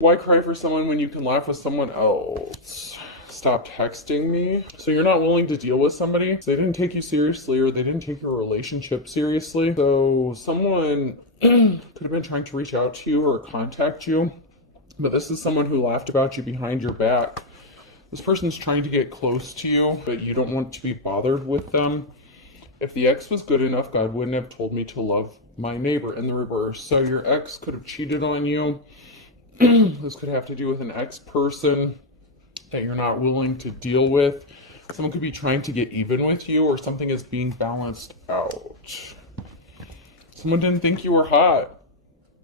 Why cry for someone when you can laugh with someone else? Stop texting me. So you're not willing to deal with somebody. So they didn't take you seriously, or they didn't take your relationship seriously. So someone could have been trying to reach out to you or contact you, but this is someone who laughed about you behind your back. This person's trying to get close to you, but you don't want to be bothered with them. If the ex was good enough, God wouldn't have told me to love my neighbor, in the reverse. So your ex could have cheated on you. This could have to do with an ex-person that you're not willing to deal with. Someone could be trying to get even with you, or something is being balanced out. Someone didn't think you were hot.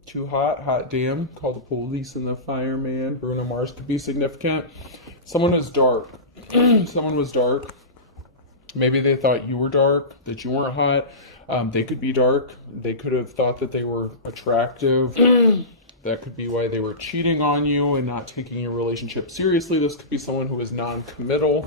Too hot, hot damn. Call the police and the fireman. Bruno Mars could be significant. Someone is dark. Someone was dark. Maybe they thought you were dark, that you weren't hot. They could be dark. They could have thought that they were attractive. That could be why they were cheating on you and not taking your relationship seriously. This could be someone who is non-committal.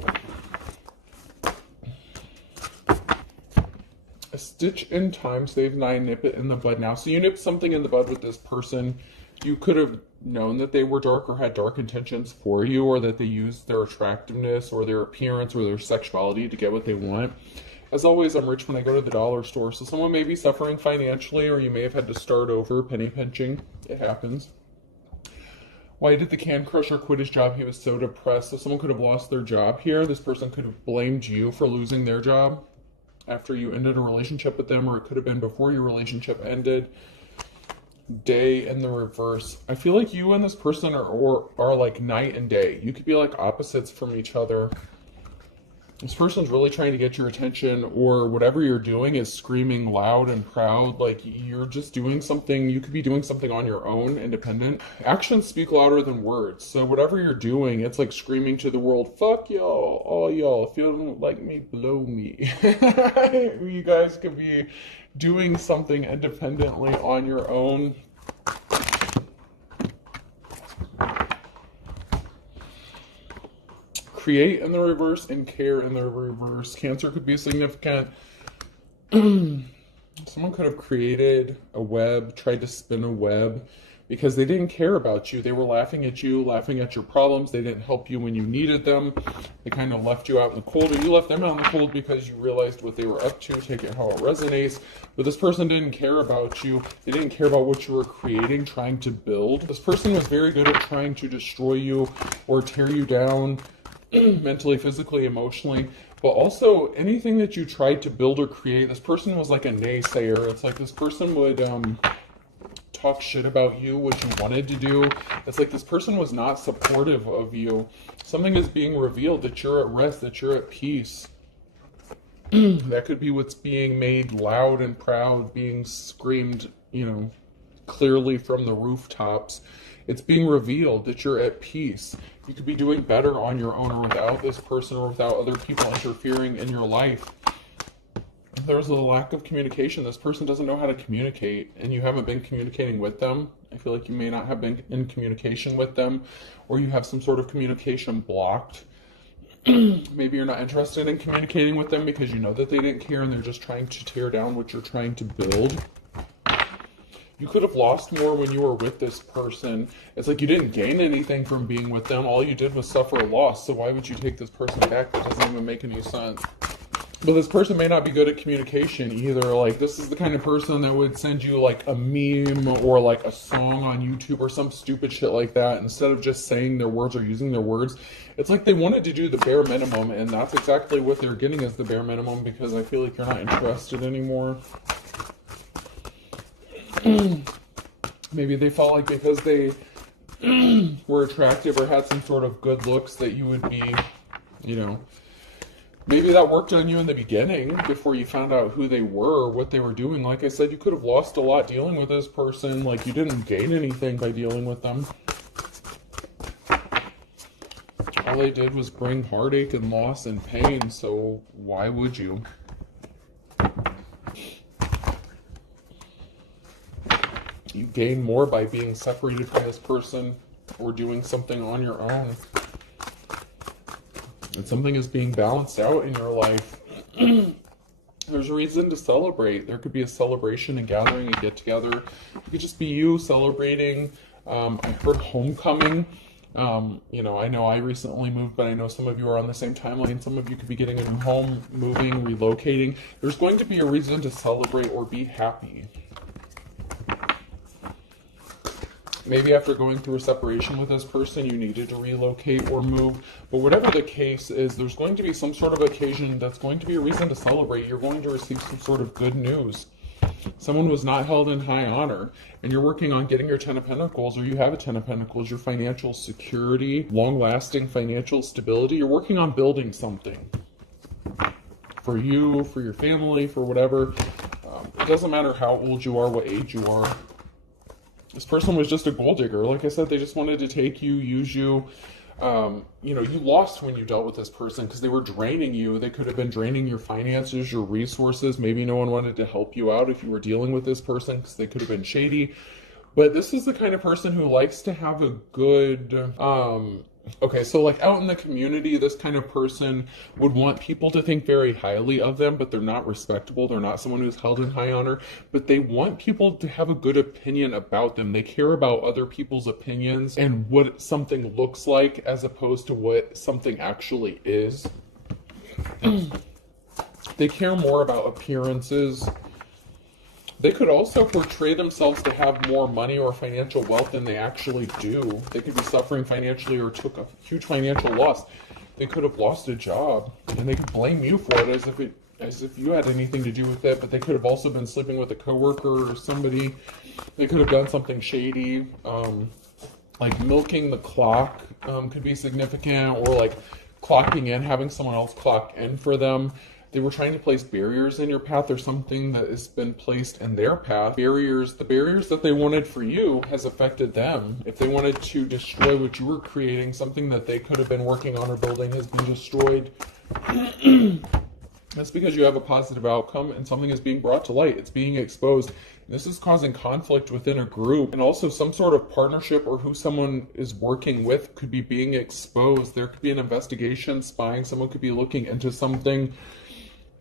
A stitch in time saves 9, nip it in the bud now. So you nip something in the bud with this person. You could have known that they were dark or had dark intentions for you, or that they used their attractiveness or their appearance or their sexuality to get what they want. As always, I'm rich when I go to the dollar store. So someone may be suffering financially, or you may have had to start over, penny pinching. It happens. Why did the can crusher quit his job? He was so depressed. So someone could have lost their job here. This person could have blamed you for losing their job after you ended a relationship with them, or it could have been before your relationship ended. Day in the reverse. I feel like you and this person are like night and day. You could be like opposites from each other. This person's really trying to get your attention, or whatever you're doing is screaming loud and proud. Like you're just doing something. You could be doing something on your own, independent. Actions speak louder than words. So whatever you're doing, it's like screaming to the world, fuck y'all, all y'all. If you don't like me, blow me. You guys could be doing something independently on your own. Create in the reverse and care in the reverse. Cancer could be significant. Someone could have created a web, tried to spin a web, because they didn't care about you. They were laughing at you, laughing at your problems. They didn't help you when you needed them. They kind of left you out in the cold, or you left them out in the cold because you realized what they were up to. Take it how it resonates. But this person didn't care about you. They didn't care about what you were creating, trying to build. This person was very good at trying to destroy you or tear you down, mentally, physically, emotionally. But also anything that you tried to build or create, this person was like a naysayer. It's like this person would talk shit about you, what you wanted to do. It's like this person was not supportive of you. Something is being revealed, that you're at rest, that you're at peace. That could be what's being made loud and proud, being screamed, clearly from the rooftops. It's being revealed that you're at peace. You could be doing better on your own, or without this person, or without other people interfering in your life. If there's a lack of communication, this person doesn't know how to communicate, and you haven't been communicating with them. I feel like you may not have been in communication with them, or you have some sort of communication blocked. Maybe you're not interested in communicating with them because you know that they didn't care and they're just trying to tear down what you're trying to build. You could have lost more when you were with this person. It's like you didn't gain anything from being with them. All you did was suffer a loss. So why would you take this person back? That doesn't even make any sense. But this person may not be good at communication either. Like, this is the kind of person that would send you like a meme or like a song on YouTube or some stupid shit like that, instead of just saying their words or using their words. It's like they wanted to do the bare minimum, and that's exactly what they're getting, is the bare minimum, because I feel like you're not interested anymore. Maybe they felt like because they were attractive or had some sort of good looks that you would be, maybe that worked on you in the beginning before you found out who they were, what they were doing. Like I said, you could have lost a lot dealing with this person. Like, you didn't gain anything by dealing with them. All they did was bring heartache and loss and pain, so why would you? You gain more by being separated from this person or doing something on your own. And something is being balanced out in your life. There's a reason to celebrate. There could be a celebration, a gathering, a get-together. It could just be you celebrating I heard homecoming. I know I recently moved, but I know some of you are on the same timeline. Some of you could be getting a new home, moving, relocating. There's going to be a reason to celebrate or be happy. Maybe after going through a separation with this person, you needed to relocate or move. But whatever the case is, there's going to be some sort of occasion that's going to be a reason to celebrate. You're going to receive some sort of good news. Someone was not held in high honor, and you're working on getting your 10 of Pentacles, or you have a 10 of Pentacles, your financial security, long-lasting financial stability. You're working on building something for you, for your family, for whatever. It doesn't matter how old you are, what age you are. This person was just a gold digger. Like I said, they just wanted to take you, use you. You lost when you dealt with this person because they were draining you. They could have been draining your finances, your resources. Maybe no one wanted to help you out if you were dealing with this person because they could have been shady. But this is the kind of person who likes to have a good, so like out in the community, this kind of person would want people to think very highly of them, but they're not respectable. They're not someone who's held in high honor, but they want people to have a good opinion about them. They care about other people's opinions and what something looks like as opposed to what something actually is. They care more about appearances. They could also portray themselves to have more money or financial wealth than they actually do. They could be suffering financially or took a huge financial loss. They could have lost a job, and they could blame you for it as if you had anything to do with it, but they could have also been sleeping with a coworker or somebody. They could have done something shady, like milking the clock could be significant, or like clocking in, having someone else clock in for them. They were trying to place barriers in your path or something that has been placed in their path. The barriers that they wanted for you has affected them. If they wanted to destroy what you were creating, something that they could have been working on or building has been destroyed. That's because you have a positive outcome and something is being brought to light. It's being exposed. This is causing conflict within a group, and also some sort of partnership or who someone is working with could be being exposed. There could be an investigation, spying. Someone could be looking into something.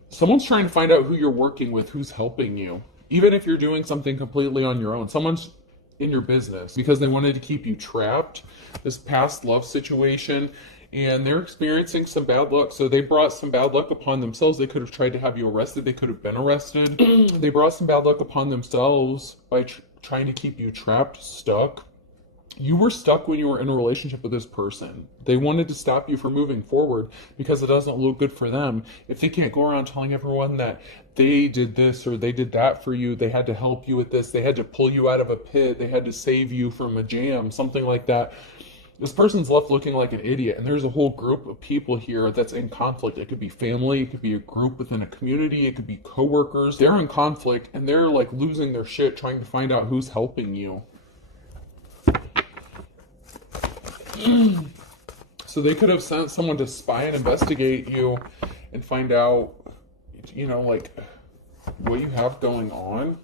Someone's trying to find out who you're working with, who's helping you. Even if you're doing something completely on your own, someone's in your business because they wanted to keep you trapped. This past love situation, and they're experiencing some bad luck. So they brought some bad luck upon themselves. They could have tried to have you arrested. They could have been arrested. They brought some bad luck upon themselves by trying to keep you trapped, stuck. You were stuck when you were in a relationship with this person. They wanted to stop you from moving forward because it doesn't look good for them. If they can't go around telling everyone that they did this or they did that for you, they had to help you with this, they had to pull you out of a pit, they had to save you from a jam, something like that. This person's left looking like an idiot, and there's a whole group of people here that's in conflict. It could be family, it could be a group within a community, it could be coworkers. They're in conflict, and they're like losing their shit trying to find out who's helping you. So they could have sent someone to spy and investigate you and find out, like what you have going on.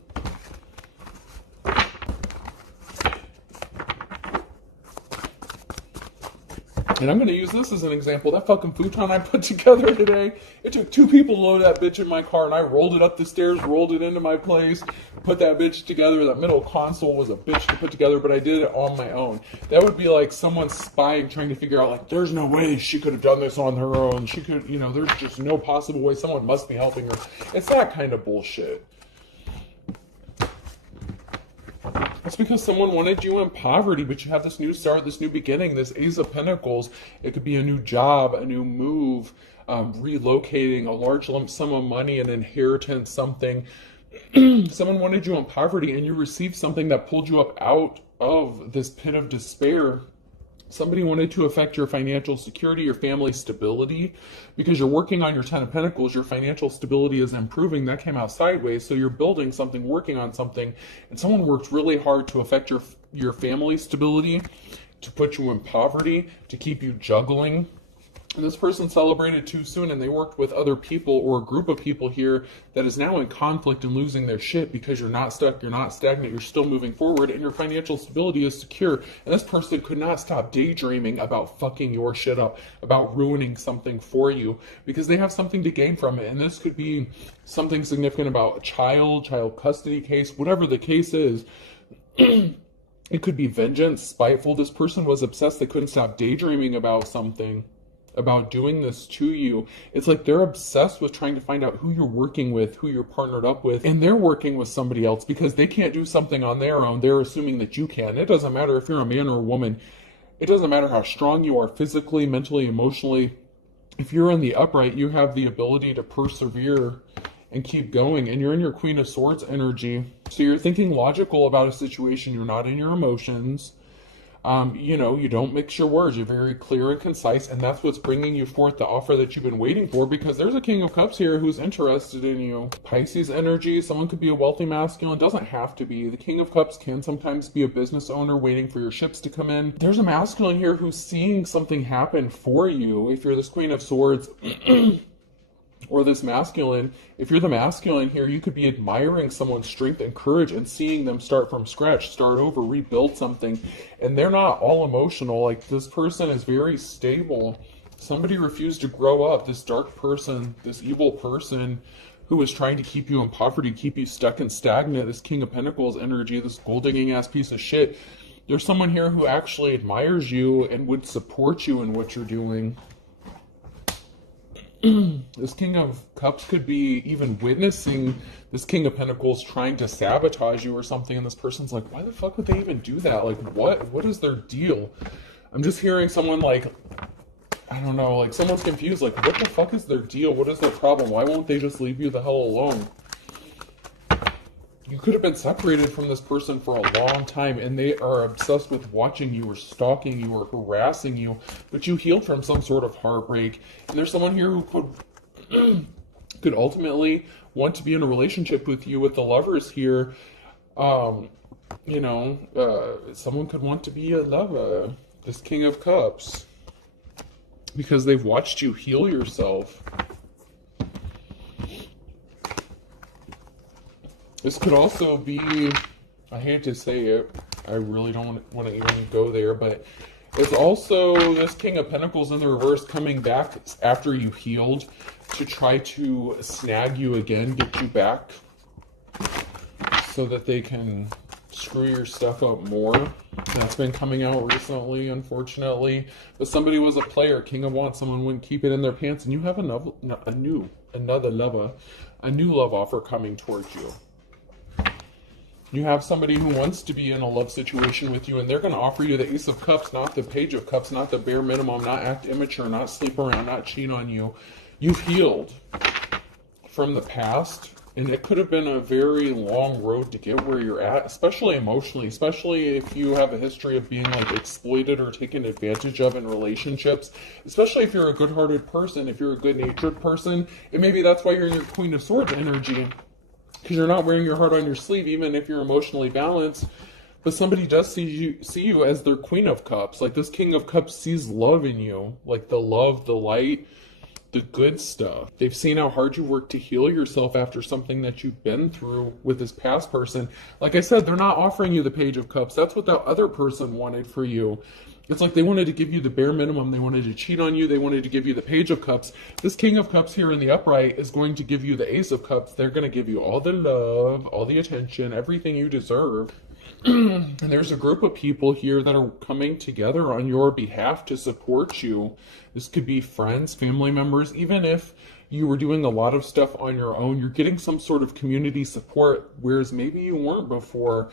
And I'm going to use this as an example. That fucking futon I put together today, it took 2 people to load that bitch in my car, and I rolled it up the stairs, rolled it into my place, put that bitch together. That middle console was a bitch to put together, but I did it on my own. That would be like someone spying, trying to figure out, like, there's no way she could have done this on her own. She could, there's just no possible way. Someone must be helping her. It's that kind of bullshit. It's because someone wanted you in poverty, but you have this new start, this new beginning, this Ace of Pentacles. It could be a new job, a new move, relocating, a large lump sum of money, an inheritance, something. Someone wanted you in poverty, and you received something that pulled you up out of this pit of despair. Somebody wanted to affect your financial security, your family stability, because you're working on your 10 of Pentacles. Your financial stability is improving. That came out sideways. So you're building something, working on something, and someone worked really hard to affect your family stability, to put you in poverty, to keep you juggling. And this person celebrated too soon, and they worked with other people or a group of people here that is now in conflict and losing their shit because you're not stuck, you're not stagnant, you're still moving forward, and your financial stability is secure. And this person could not stop daydreaming about fucking your shit up, about ruining something for you, because they have something to gain from it. And this could be something significant about a child custody case, whatever the case is. It could be vengeance, spiteful. This person was obsessed. They couldn't stop daydreaming about something, about doing this to you. It's like they're obsessed with trying to find out who you're working with, who you're partnered up with, and they're working with somebody else because they can't do something on their own. They're assuming that you can. It doesn't matter if you're a man or a woman. It doesn't matter how strong you are physically, mentally, emotionally. If you're in the upright, you have the ability to persevere and keep going. And you're in your Queen of Swords energy. So you're thinking logical about a situation. You're not in your emotions. You know, you don't mix your words. You're very clear and concise. And that's what's bringing you forth the offer that you've been waiting for, because there's a King of Cups here who's interested in you. Pisces energy. Someone could be a wealthy masculine. Doesn't have to be. The King of Cups can sometimes be a business owner waiting for your ships to come in. There's a masculine here who's seeing something happen for you. If you're this Queen of Swords or this masculine, if you're the masculine here, you could be admiring someone's strength and courage and seeing them start from scratch, start over, rebuild something. And they're not all emotional. Like, this person is very stable. Somebody refused to grow up. This dark person, this evil person who is trying to keep you in poverty, keep you stuck and stagnant, this King of Pentacles energy, this gold digging ass piece of shit. There's someone here who actually admires you and would support you in what you're doing. This King of Cups could be even witnessing this King of Pentacles trying to sabotage you or something, and this person's like, why the fuck would they even do that? Like, what is their deal? I'm just hearing someone like, I don't know, like someone's confused, like, what the fuck is their deal? What is their problem? Why won't they just leave you the hell alone? You could have been separated from this person for a long time, and they are obsessed with watching you or stalking you or harassing you, but you healed from some sort of heartbreak. And there's someone here who could ultimately want to be in a relationship with you. With the Lovers here, you know, someone could want to be a lover, this King of Cups, because they've watched you heal yourself. This could also be, I hate to say it, I really don't want to even go there, but it's also this King of Pentacles in the reverse coming back after you healed to try to snag you again, get you back, so that they can screw your stuff up more. That's been coming out recently, unfortunately. But somebody was a player, King of Wands, someone wouldn't keep it in their pants, and you have another new love offer coming towards you. You have somebody who wants to be in a love situation with you, and they're going to offer you the Ace of Cups, not the Page of Cups, not the bare minimum, not act immature, not sleep around, not cheat on you. You've healed from the past, and it could have been a very long road to get where you're at, especially emotionally, especially if you have a history of being like exploited or taken advantage of in relationships, especially if you're a good-hearted person, if you're a good-natured person, and maybe that's why you're in your Queen of Swords energy. Because you're not wearing your heart on your sleeve, even if you're emotionally balanced. But somebody does see you as their Queen of Cups. Like, this King of Cups sees love in you. Like, the love, the light, the good stuff. They've seen how hard you work to heal yourself after something that you've been through with this past person. Like I said, they're not offering you the Page of Cups. That's what that other person wanted for you. It's like they wanted to give you the bare minimum. They wanted to cheat on you. They wanted to give you the Page of Cups. This King of Cups here in the upright is going to give you the Ace of Cups. They're going to give you all the love, all the attention, everything you deserve. And there's a group of people here that are coming together on your behalf to support you. This could be friends, family members. Even if you were doing a lot of stuff on your own, you're getting some sort of community support, whereas maybe you weren't before.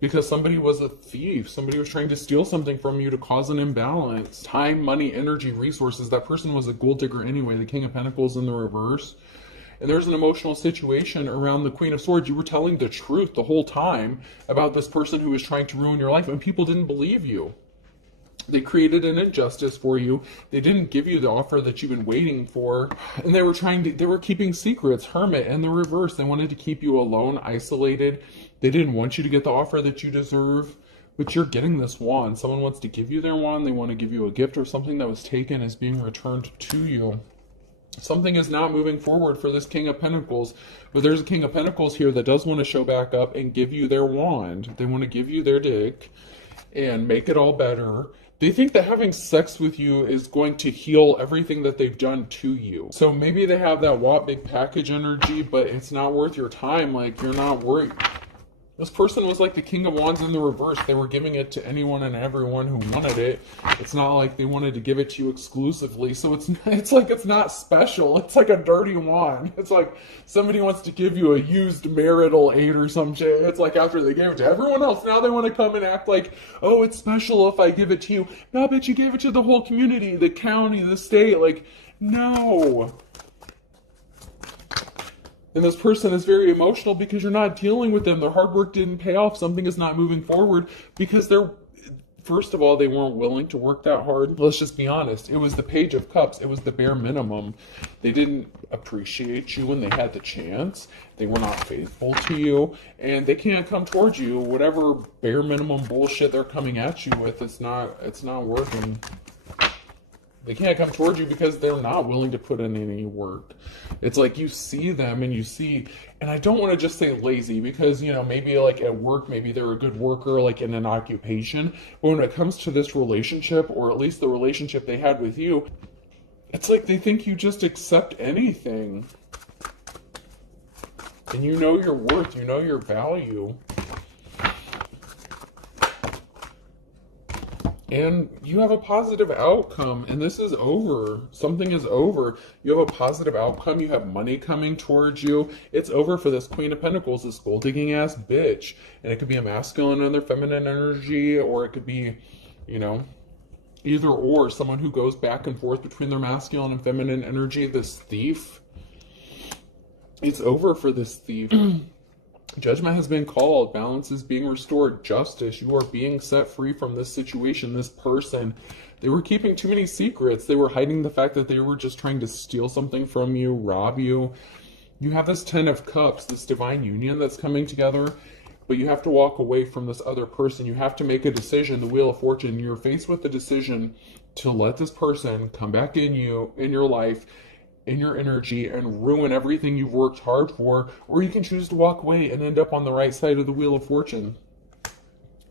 Because somebody was a thief. Somebody was trying to steal something from you to cause an imbalance. Time, money, energy, resources. That person was a gold digger anyway. The King of Pentacles in the reverse. And there's an emotional situation around the Queen of Swords. You were telling the truth the whole time about this person who was trying to ruin your life, and people didn't believe you. They created an injustice for you. They didn't give you the offer that you've been waiting for. And they were keeping secrets. Hermit in the reverse. They wanted to keep you alone, isolated. They didn't want you to get the offer that you deserve. But you're getting this wand. Someone wants to give you their wand. They want to give you a gift, or something that was taken is being returned to you. Something is not moving forward for this King of Pentacles. But there's a King of Pentacles here that does want to show back up and give you their wand. They want to give you their dick and make it all better. They think that having sex with you is going to heal everything that they've done to you. So maybe they have that WAP big package energy, but it's not worth your time. Like, you're not worried. This person was like the King of Wands in the reverse. They were giving it to anyone and everyone who wanted it. It's not like they wanted to give it to you exclusively. So it's like it's not special. It's like a dirty wand. It's like somebody wants to give you a used marital aid or some shit. It's like after they gave it to everyone else, now they want to come and act like, oh, it's special if I give it to you. No, but you gave it to the whole community, the county, the state. Like, no. And this person is very emotional because you're not dealing with them. Their hard work didn't pay off. Something is not moving forward because first of all, they weren't willing to work that hard. Let's just be honest. It was the Page of Cups. It was the bare minimum. They didn't appreciate you when they had the chance. They were not faithful to you. And they can't come towards you. Whatever bare minimum bullshit they're coming at you with, it's not working. They can't come towards you because they're not willing to put in any work. It's like you see them and you see, and I don't want to just say lazy because, maybe like at work, maybe they're a good worker, like in an occupation. But when it comes to this relationship, or at least the relationship they had with you, it's like they think you just accept anything. And you know your worth, you know your value. And you have a positive outcome, and this is over. Something is over. You have a positive outcome. You have money coming towards you. It's over for this Queen of Pentacles, this gold-digging ass bitch. And it could be a masculine and their feminine energy, or it could be, either or, someone who goes back and forth between their masculine and feminine energy, this thief. It's over for this thief. Judgment has been called. Balance is being restored. Justice. You are being set free from this situation, this person. They were keeping too many secrets. They were hiding the fact that they were just trying to steal something from you, rob you. You have this 10 of Cups, this divine union that's coming together, but you have to walk away from this other person. You have to make a decision, the Wheel of Fortune. You're faced with the decision to let this person come back in you, in your life, in your energy, and ruin everything you've worked hard for, or you can choose to walk away and end up on the right side of the Wheel of Fortune.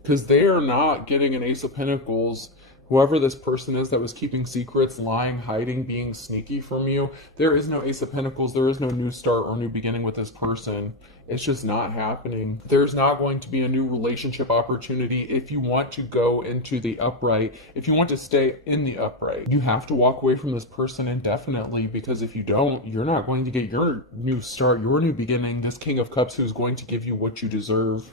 Because they are not getting an Ace of Pentacles. Whoever this person is that was keeping secrets, lying, hiding, being sneaky from you, there is no Ace of Pentacles. There is no new start or new beginning with this person. It's just not happening. There's not going to be a new relationship opportunity if you want to go into the upright. If you want to stay in the upright, you have to walk away from this person indefinitely, because if you don't, you're not going to get your new start, your new beginning, this King of Cups who's going to give you what you deserve.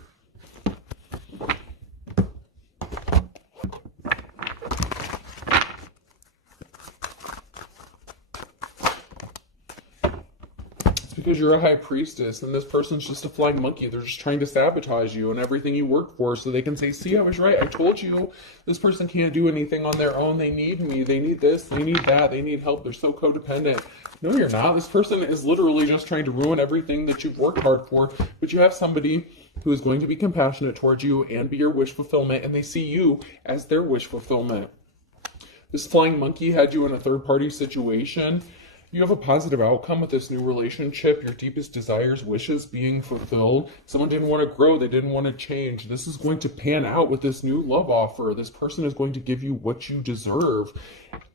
Because you're a high priestess, and this person's just a flying monkey. They're just trying to sabotage you and everything you work for, so they can say, see, I was right. I told you this person can't do anything on their own. They need me. They need this. They need that. They need help. They're so codependent. No, you're not. This person is literally just trying to ruin everything that you've worked hard for, but you have somebody who is going to be compassionate towards you and be your wish fulfillment, and they see you as their wish fulfillment. This flying monkey had you in a third-party situation. You have a positive outcome with this new relationship, your deepest desires, wishes being fulfilled. Someone didn't want to grow, they didn't want to change. This is going to pan out with this new love offer. This person is going to give you what you deserve.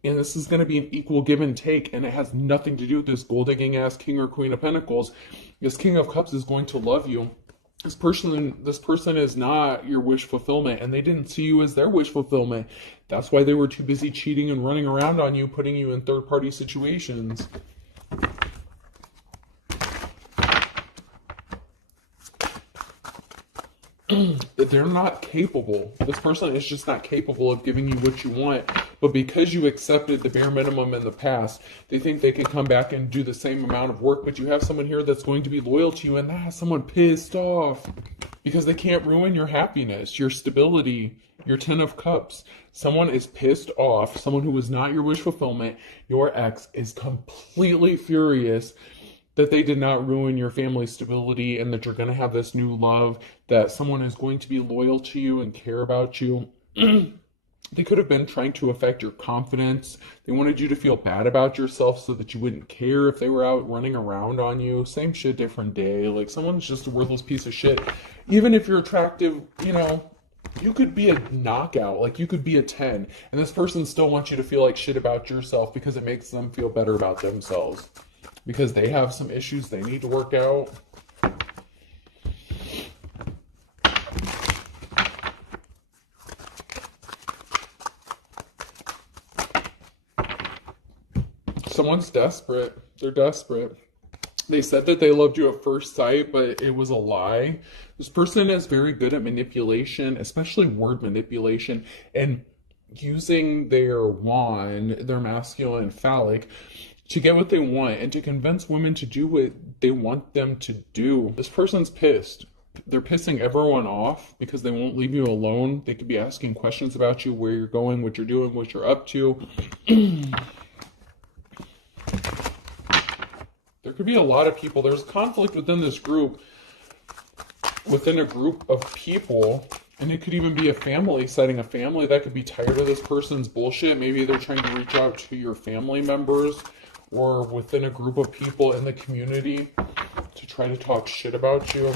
And this is going to be an equal give and take, and it has nothing to do with this gold-digging ass King or Queen of Pentacles. This King of Cups is going to love you. This person is not your wish fulfillment, and they didn't see you as their wish fulfillment. That's why they were too busy cheating and running around on you, putting you in third-party situations. They're not capable. This person is just not capable of giving you what you want. But because you accepted the bare minimum in the past, they think they can come back and do the same amount of work. But you have someone here that's going to be loyal to you, and that has someone pissed off because they can't ruin your happiness, your stability, your 10 of Cups. Someone is pissed off. Someone who was not your wish fulfillment. Your ex is completely furious that they did not ruin your family stability, and that you're going to have this new love, that someone is going to be loyal to you and care about you. They could have been trying to affect your confidence. They wanted you to feel bad about yourself so that you wouldn't care if they were out running around on you. Same shit, different day. Like, someone's just a worthless piece of shit. Even if you're attractive, you could be a knockout. Like, you could be a 10. And this person still wants you to feel like shit about yourself because it makes them feel better about themselves. Because they have some issues they need to work out. Someone's desperate. They're desperate. They said that they loved you at first sight, but it was a lie. This person is very good at manipulation, especially word manipulation, and using their wand, their masculine phallic, to get what they want and to convince women to do what they want them to do. This person's pissed. They're pissing everyone off because they won't leave you alone. They could be asking questions about you, where you're going, what you're doing, what you're up to. There could be a lot of people. There's conflict within this group, within a group of people, and it could even be a family, setting a family that could be tired of this person's bullshit. Maybe they're trying to reach out to your family members or within a group of people in the community to try to talk shit about you.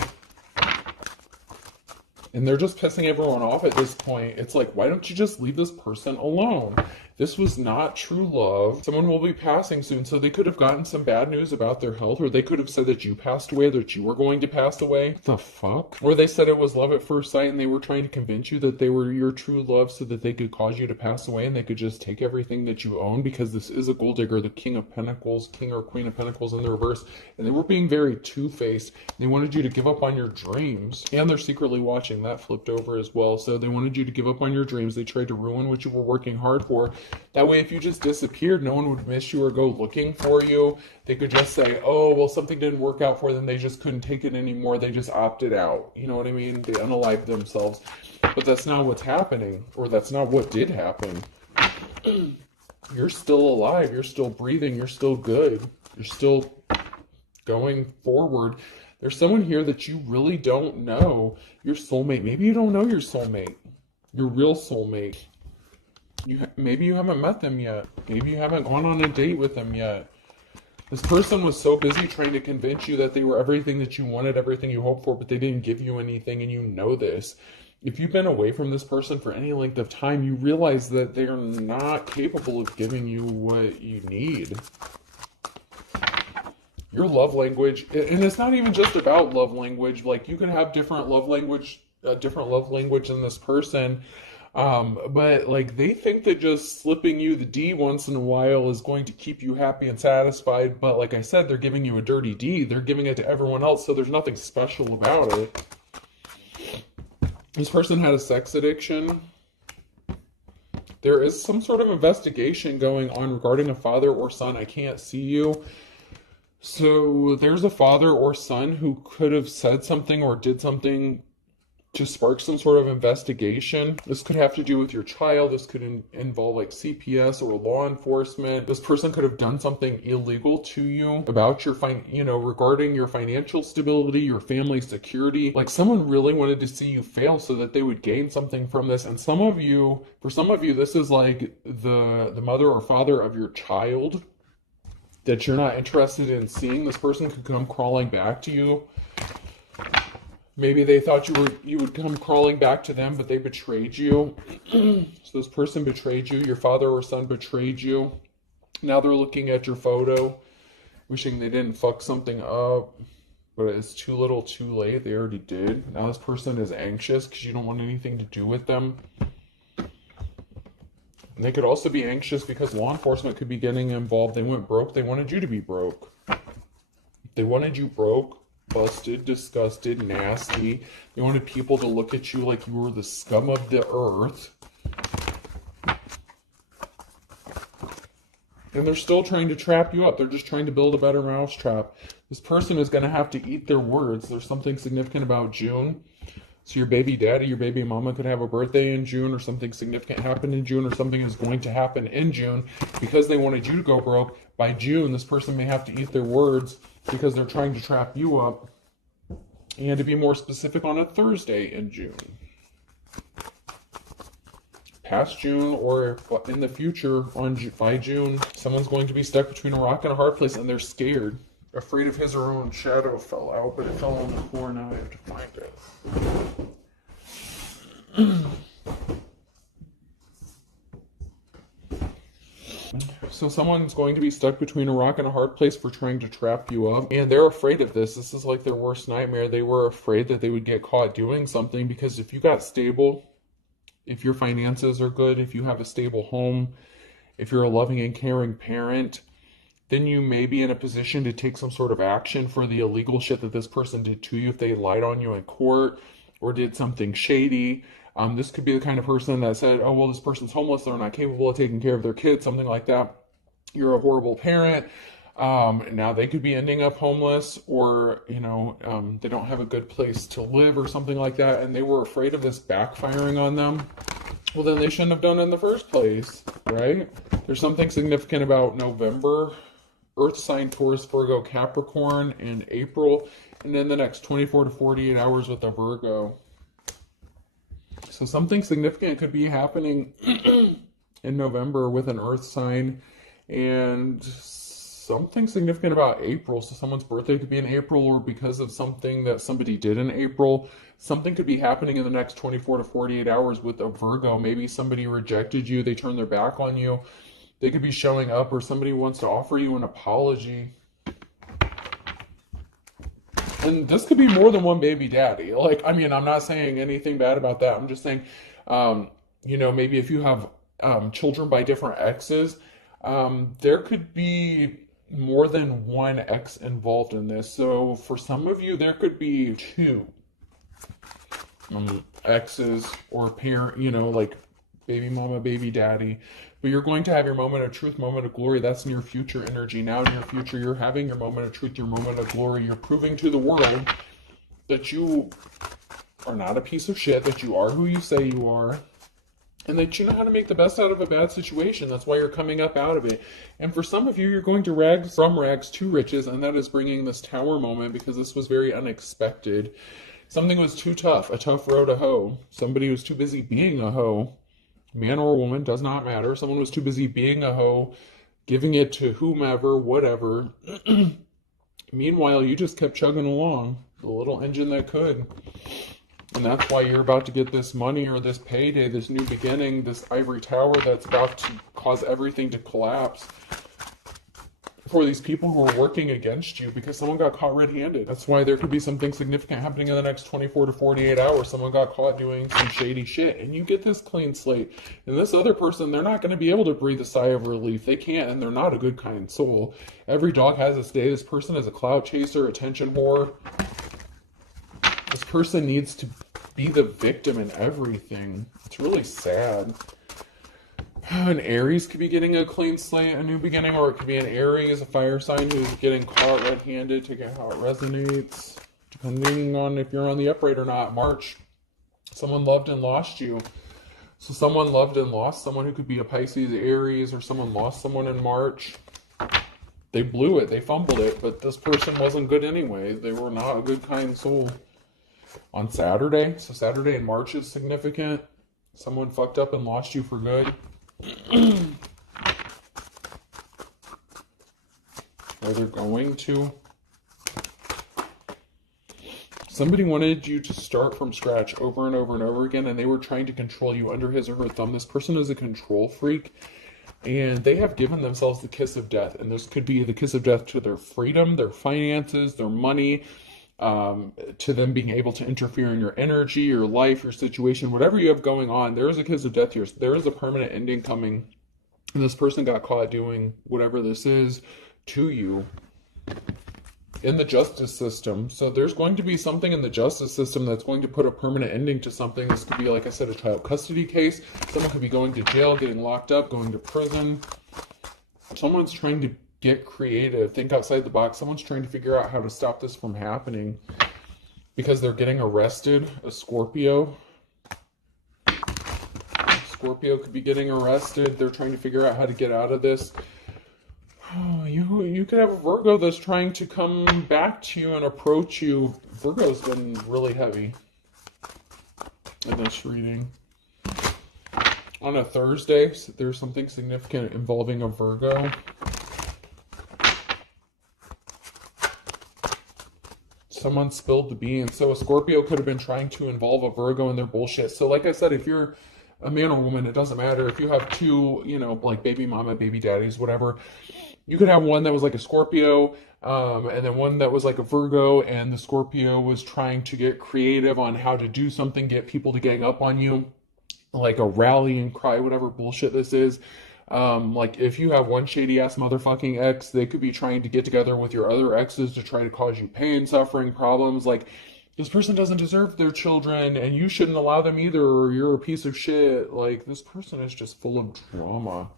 And they're just pissing everyone off at this point. It's like, why don't you just leave this person alone? This was not true love. Someone will be passing soon, so they could have gotten some bad news about their health, or they could have said that you passed away, that you were going to pass away. What the fuck? Or they said it was love at first sight, and they were trying to convince you that they were your true love so that they could cause you to pass away, and they could just take everything that you own, because this is a gold digger, the King of Pentacles, King or Queen of Pentacles in the reverse, and they were being very two-faced. They wanted you to give up on your dreams, and they're secretly watching. That flipped over as well. So they wanted you to give up on your dreams. They tried to ruin what you were working hard for. That way, if you just disappeared, no one would miss you or go looking for you. They could just say, oh, well, something didn't work out for them. They just couldn't take it anymore. They just opted out. You know what I mean? They unalived themselves. But that's not what's happening, or that's not what did happen. You're still alive. You're still breathing. You're still good. You're still going forward. There's someone here that you really don't know. Your soulmate. Maybe you don't know your soulmate. Your real soulmate. Maybe you haven't met them yet. Maybe you haven't gone on a date with them yet. This person was so busy trying to convince you that they were everything that you wanted, everything you hoped for, but they didn't give you anything, and you know this. If you've been away from this person for any length of time, you realize that they're not capable of giving you what you need. Your love language, and it's not even just about love language. Like, you can have different love language in this person. But like, they think that just slipping you the D once in a while is going to keep you happy and satisfied. But like I said, they're giving you a dirty D. They're giving it to everyone else, so there's nothing special about it. This person had a sex addiction. There is some sort of investigation going on regarding a father or son. I can't see you. So there's a father or son who could have said something or did something to spark some sort of investigation. This could have to do with your child. This could involve like CPS or law enforcement. This person could have done something illegal to you about your regarding your financial stability, your family security. Like, someone really wanted to see you fail so that they would gain something from this. And for some of you, this is like the mother or father of your child that you're not interested in seeing. This person could come crawling back to you. Maybe they thought you would come crawling back to them, but they betrayed you. So this person betrayed you. Your father or son betrayed you. Now they're looking at your photo, wishing they didn't fuck something up, but it's too little too late. They already did. Now this person is anxious because you don't want anything to do with them. And they could also be anxious because law enforcement could be getting involved. They went broke. They wanted you to be broke. They wanted you broke, busted, disgusted, nasty. They wanted people to look at you like you were the scum of the earth. And they're still trying to trap you up. They're just trying to build a better mousetrap. This person is going to have to eat their words. There's something significant about June. So your baby daddy, your baby mama could have a birthday in June, or something significant happened in June, or something is going to happen in June because they wanted you to go broke. By June, this person may have to eat their words because they're trying to trap you up. And to be more specific, on a Thursday in June. Past June or in the future, by June, someone's going to be stuck between a rock and a hard place, and they're scared. Afraid of his or her own shadow fell out, but it fell on the floor. Now I have to find it. So someone's going to be stuck between a rock and a hard place for trying to trap you up. And they're afraid of this. This is like their worst nightmare. They were afraid that they would get caught doing something, because if you got stable, if your finances are good, if you have a stable home, if you're a loving and caring parent, then you may be in a position to take some sort of action for the illegal shit that this person did to you if they lied on you in court or did something shady. This could be the kind of person that said, oh, well, this person's homeless, they're not capable of taking care of their kids, something like that. You're a horrible parent. Now they could be ending up homeless, or, they don't have a good place to live or something like that, and they were afraid of this backfiring on them. Well, then they shouldn't have done it in the first place, right? There's something significant about November. Earth sign Taurus, Virgo, Capricorn in April, and then the next 24 to 48 hours with a Virgo. So something significant could be happening in November with an Earth sign, and something significant about April. So someone's birthday could be in April, or because of something that somebody did in April, something could be happening in the next 24 to 48 hours with a Virgo. Maybe somebody rejected you, they turned their back on you. They could be showing up, or somebody wants to offer you an apology. And this could be more than one baby daddy. I'm not saying anything bad about that. I'm just saying, maybe if you have children by different exes, there could be more than one ex involved in this. So for some of you, there could be two exes or parent, like baby mama, baby daddy. But you're going to have your moment of truth, moment of glory. That's near future energy. Now in your future, you're having your moment of truth, your moment of glory. You're proving to the world that you are not a piece of shit, that you are who you say you are, and that you know how to make the best out of a bad situation. That's why you're coming up out of it. And for some of you, you're going to from rags to riches, and that is bringing this tower moment, because this was very unexpected. Something was too tough, a tough row to hoe. Somebody was too busy being a hoe. Man or woman, does not matter. Someone was too busy being a hoe, giving it to whomever, whatever. Meanwhile, you just kept chugging along, the little engine that could. And that's why you're about to get this money, or this payday, this new beginning, this ivory tower that's about to cause everything to collapse for these people who are working against you, because someone got caught red-handed. That's why there could be something significant happening in the next 24 to 48 hours. Someone got caught doing some shady shit, and you get this clean slate. And this other person, they're not going to be able to breathe a sigh of relief. They can't, and they're not a good, kind soul. Every dog has its day. This person is a cloud chaser, attention whore. This person needs to be the victim in everything. It's really sad. An Aries could be getting a clean slate, a new beginning, or it could be an Aries, a fire sign, who's getting caught red-handed. To get how it resonates, depending on if you're on the upright or not. March, someone loved and lost you. So someone loved and lost someone, who could be a Pisces, Aries, or someone lost someone in March. They blew it, they fumbled it, but this person wasn't good anyway. They were not a good, kind soul. On Saturday, so Saturday in March is significant. Someone fucked up and lost you for good. Or they're going to. Somebody wanted you to start from scratch over and over and over again, and they were trying to control you under his or her thumb. This person is a control freak, and they have given themselves the kiss of death. And this could be the kiss of death to their freedom, their finances, their money, to them being able to interfere in your energy, your life, your situation, whatever you have going on. There is a kiss of death here. There is a permanent ending coming, and this person got caught doing whatever this is to you in the justice system. So there's going to be something in the justice system that's going to put a permanent ending to something. This could be, like I said, a child custody case. Someone could be going to jail, getting locked up, going to prison. Someone's trying to get creative, think outside the box. Someone's trying to figure out how to stop this from happening, because they're getting arrested. A Scorpio. Scorpio could be getting arrested. They're trying to figure out how to get out of this. Oh, you could have a Virgo that's trying to come back to you and approach you. Virgo's been really heavy in this reading. On a Thursday, there's something significant involving a Virgo. Someone spilled the beans. So a Scorpio could have been trying to involve a Virgo in their bullshit. So like I said, if you're a man or woman, it doesn't matter. If you have two, like baby mama, baby daddies, whatever, you could have one that was like a Scorpio, and then one that was like a Virgo, and the Scorpio was trying to get creative on how to do something, get people to gang up on you, like a rally and cry, whatever bullshit this is. Like if you have one shady ass motherfucking ex, they could be trying to get together with your other exes to try to cause you pain, suffering, problems. Like this person doesn't deserve their children and you shouldn't allow them either, or you're a piece of shit. Like this person is just full of drama.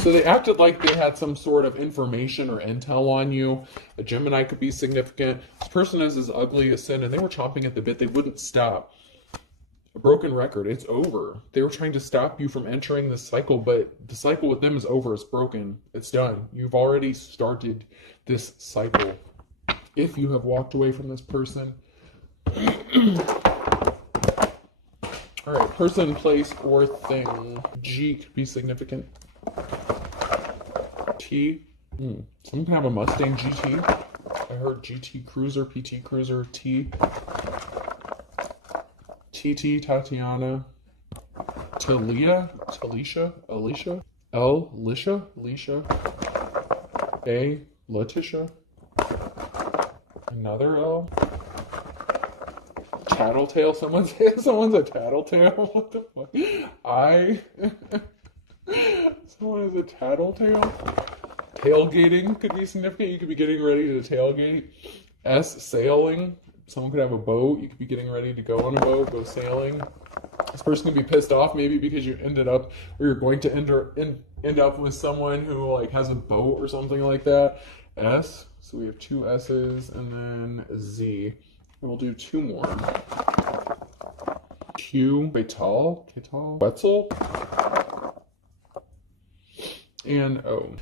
So they acted like they had some sort of information or intel on you. A Gemini could be significant. This person is as ugly as sin, and they were chomping at the bit. They wouldn't stop. A broken record. It's over. They were trying to stop you from entering this cycle, but the cycle with them is over. It's broken. It's done. You've already started this cycle. If you have walked away from this person. All right, person, place, or thing. G could be significant. T. Someone can have a Mustang GT. I heard GT Cruiser, PT Cruiser, T. TT, Tatiana. Talisha, Alicia. L, Lisha. A, Letitia. Another L. Tattletale. Someone's a tattletale. What the fuck? I. Someone is a tattletale. Tailgating could be significant. You could be getting ready to tailgate. S, sailing. Someone could have a boat. You could be getting ready to go on a boat, go sailing. This person could be pissed off maybe because you ended up, or you're going to end up with someone who like has a boat or something like that. S. So we have two S's, and then Z. We'll do two more. Q. Ketal. Wetzel. And O.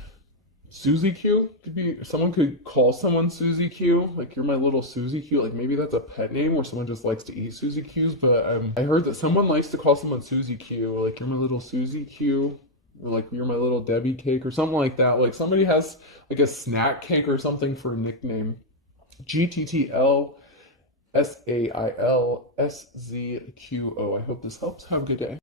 Susie Q could be, someone could call someone Susie Q, like you're my little Susie Q, like maybe that's a pet name where someone just likes to eat Susie Q's, but I heard that someone likes to call someone Susie Q, like you're my little Susie Q, or like you're my little Debbie cake or something like that, like somebody has like a snack cake or something for a nickname. GTTL SAIL SZQO. I hope this helps. Have a good day.